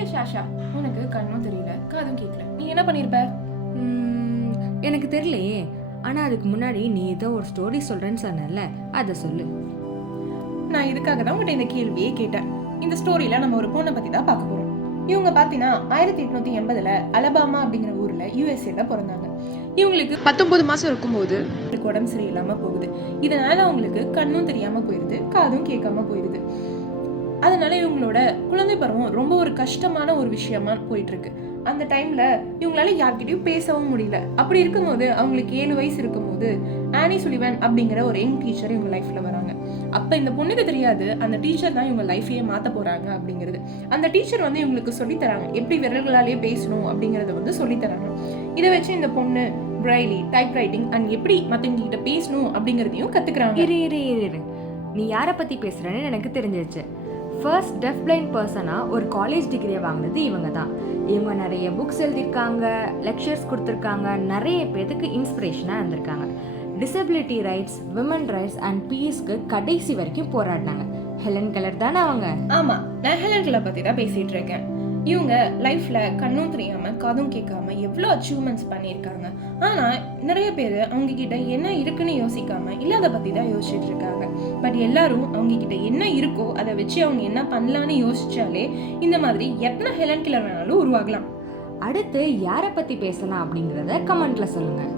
ஏ ஷாஷா, உனக்கு கண்ணும் தெரியல காதும் கேட்கல, நீ என்ன பண்ணிருப்ப? எனக்கு தெரியலையே. ஆனால் அதுக்கு முன்னாடி நீ ஏதோ ஒரு ஸ்டோரி சொல்கிறேன்னு சொன்னல, அதை சொல்லு. நான் இதுக்காக தான் உங்கள்கிட்ட இந்த கேள்வியே கேட்டேன். இந்த ஸ்டோரியில நம்ம ஒரு பொண்ணை பத்தி தான் பார்க்க போறோம். இவங்க பார்த்தீங்கன்னா 1880 அலபாமா அப்படிங்கிற ஊர்ல யூஎஸ்ஏல பிறந்தாங்க. இவங்களுக்கு 19 மாசம் இருக்கும்போது உடம்பு சரியில்லாம போகுது. இதனால அவங்களுக்கு கண்ணும் தெரியாம போயிருது, காதும் கேட்காம போயிருது. அதனால இவங்களோட குழந்தை பருவம் ரொம்ப ஒரு கஷ்டமான ஒரு விஷயமா போயிட்டு இருக்கு. அந்த டைம்ல இவங்களால யார்கிட்டயும் பேசவும் முடியல. அப்படி இருக்கும்போது அவங்களுக்கு 7 வயசு இருக்கும்போது ஆனி சுலிவன் அப்படிங்கிற ஒரு யங் டீச்சர் இவங்க லைஃப்ல வராங்க. அப்ப இந்த பொண்ணுக்கு தெரியாது அந்த டீச்சர் தான் இவங்க லைஃபையே மாத்த போறாங்க அப்படிங்கிறது. அந்த டீச்சர் வந்து இவங்களுக்கு சொல்லித்தராங்க எப்படி விரல்களாலேயே பேசணும் அப்படிங்கறத வந்து சொல்லித்தராங்க. இதை வச்சு இந்த பொண்ணு பிரைலி, டைப் ரைட்டிங் அண்ட் எப்படி மத்தவங்க கிட்ட பேசணும் அப்படிங்கறதையும் கத்துக்கிறாங்க. இரு, நீ யாரை பற்றி பேசுகிறேன்னு எனக்கு தெரிஞ்சிருச்சு. ஃபர்ஸ்ட் டெஃப் பிளைண்ட் பர்சனாக ஒரு காலேஜ் டிகிரியை வாங்கினது இவங்க தான். இவங்க நிறைய புக்ஸ் எழுதியிருக்காங்க, லெக்சர்ஸ் கொடுத்துருக்காங்க, நிறைய பேருக்கு இன்ஸ்பிரேஷனாக இருந்திருக்காங்க. Disability rights, women rights and பீஸ்க்கு கடைசி வரைக்கும் போராடினாங்க. ஹெலன் கெல்லர் தானே அவங்க? ஆமா, நான் ஹெலன் கெல்லர் பத்தி தான் பேசிட்டு இருக்கேன். இவங்க லைஃப்ல கண்ணும் தெரியாம காதும் கேட்காம எவ்வளோ அச்சீவ்மெண்ட்ஸ் பண்ணியிருக்காங்க. ஆனா நிறைய பேர் அவங்க கிட்ட என்ன இருக்குன்னு யோசிக்காம இல்லாத பத்தி தான் யோசிச்சுட்டு இருக்காங்க. பட் எல்லாரும் அவங்க கிட்ட என்ன இருக்கோ அதை வச்சு அவங்க என்ன பண்ணலான்னு யோசிச்சாலே இந்த மாதிரி எத்தனை ஹெலன் கெல்லர் வேணாலும் உருவாகலாம். அடுத்து யாரை பற்றி பேசலாம் அப்படிங்கிறத கமெண்ட்ல சொல்லுங்கள்.